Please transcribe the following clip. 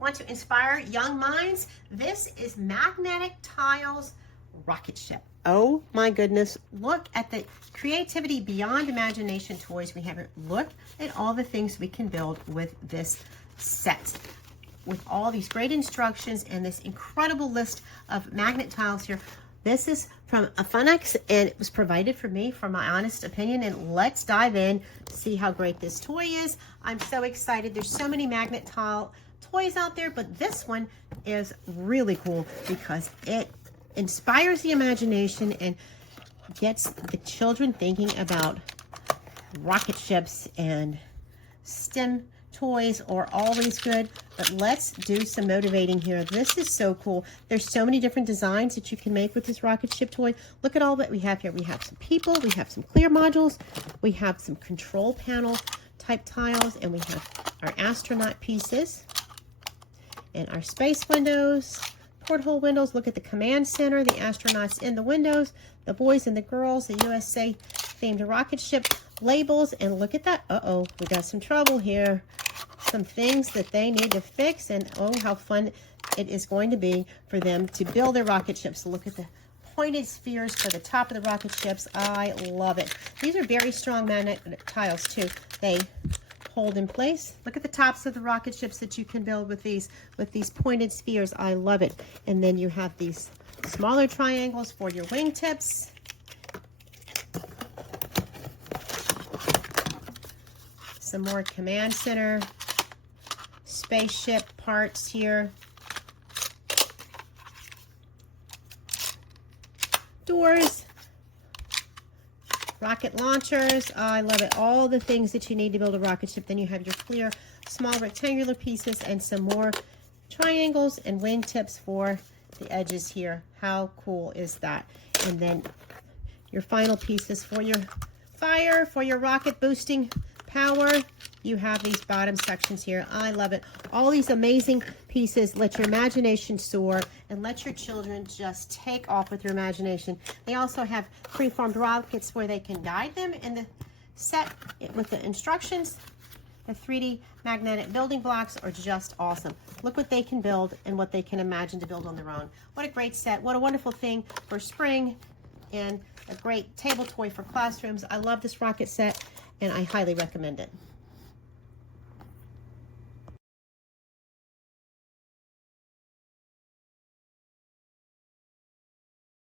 Want to inspire young minds? This is Magnetic Tiles Rocket Ship. Oh my goodness, look at the creativity beyond imagination toys we have here. Look at all the things we can build with this set, with all these great instructions and this incredible list of magnet tiles here. This is from Afunx, and it was provided for me for my honest opinion, and let's dive in to see how great this toy is. I'm so excited. There's so many magnet tile toys out there, but this one is really cool because it inspires the imagination and gets the children thinking about rocket ships, and STEM toys are always good, but let's do some motivating here. This is so cool. There's so many different designs that you can make with this rocket ship toy. Look at all that we have here. We have some people, we have some clear modules, we have some control panel type tiles, and we have our astronaut pieces and our space windows, porthole windows. Look at the command center, the astronauts in the windows, the boys and the girls, the USA themed rocket ship labels, and look at that. Uh-oh, we got some trouble here. Some things that they need to fix, and oh, how fun it is going to be for them to build their rocket ships. So look at the pointed spheres for the top of the rocket ships. I love it. These are very strong magnet tiles too. They hold in place. Look at the tops of the rocket ships that you can build with these pointed spheres. I love it. And then you have these smaller triangles for your wingtips. Some more command center spaceship parts here. Doors, rocket launchers. I love it. All the things that you need to build a rocket ship. Then you have your clear small rectangular pieces and some more triangles and wingtips for the edges here. How cool is that? And then your final pieces for your fire, for your rocket boosting power. You have these bottom sections here. I love it. All these amazing pieces. Let your imagination soar and let your children just take off with your imagination. They also have preformed rockets where they can guide them in the set with the instructions. The 3D magnetic building blocks are just awesome. Look what they can build and what they can imagine to build on their own. What a great set. What a wonderful thing for spring, and a great table toy for classrooms. I love this rocket set, and I highly recommend it.